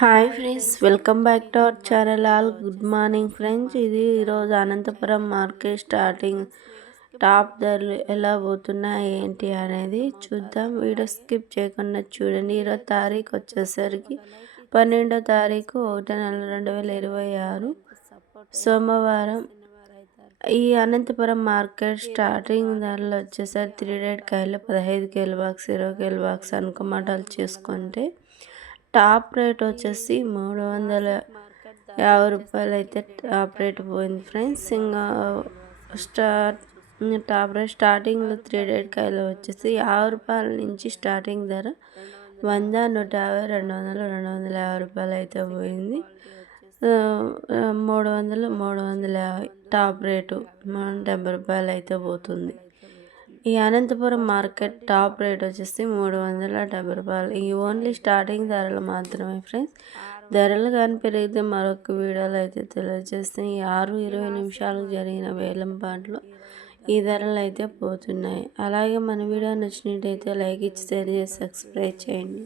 Hi friends welcome back to our channel all. Good morning friends. ఇది ఈరోజు Anantapuram market starting. Top ధరలు ఎలా పోతున్నాయి ఏంటి అనేది చూద్దాం. వీడియో స్కిప్ చేయకుండా చూడండి. ఈరోజు తారీఖు వచ్చేసరికి పన్నెండో తారీఖు ఒకటి నెల రెండు వేల ఇరవై ఆరు. సోమవారం ఈ అనంతపురం మార్కెట్ స్టార్టింగ్ ధరలు వచ్చేసరికి త్రీ డేట్ కాయలు పదహైదు కేల బాక్స్ ఇరవై కేల బాక్స్ అనుకమాటాలు చేసుకుంటే టాప్ రేట్ వచ్చేసి మూడు వందల యాభై రూపాయలు అయితే టాప్ రేట్ పోయింది ఫ్రెండ్స్. ఇంకా స్టార్ట్ టాప్ రేట్ స్టార్టింగ్లో త్రీ డేట్ కాయలు వచ్చేసి యాభై రూపాయల నుంచి స్టార్టింగ్ ధర వంద నూట యాభై రెండు వందలు రెండు వందల యాభై రూపాయలు అయితే పోయింది మూడు వందలు మూడు వందల యాభై టాప్ రేటు డెబ్బై రూపాయలు అయితే పోతుంది. ఈ అనంతపురం మార్కెట్ టాప్ రేట్ వచ్చేసి మూడు వందల డెబ్బై రూపాయలు. ఈ ఓన్లీ స్టార్టింగ్ ధరలు మాత్రమే ఫ్రెండ్స్. ధరలు కానీ పెరిగితే మరొక వీడియోలో అయితే తెలియజేస్తే ఈ ఆరు ఇరవై నిమిషాలకు జరిగిన వేలం పాటలు ఈ ధరలు అయితే పోతున్నాయి. అలాగే మన వీడియో నచ్చినట్టయితే లైక్ ఇచ్చి షేర్ చేసి సబ్స్క్రైబ్ చేయండి.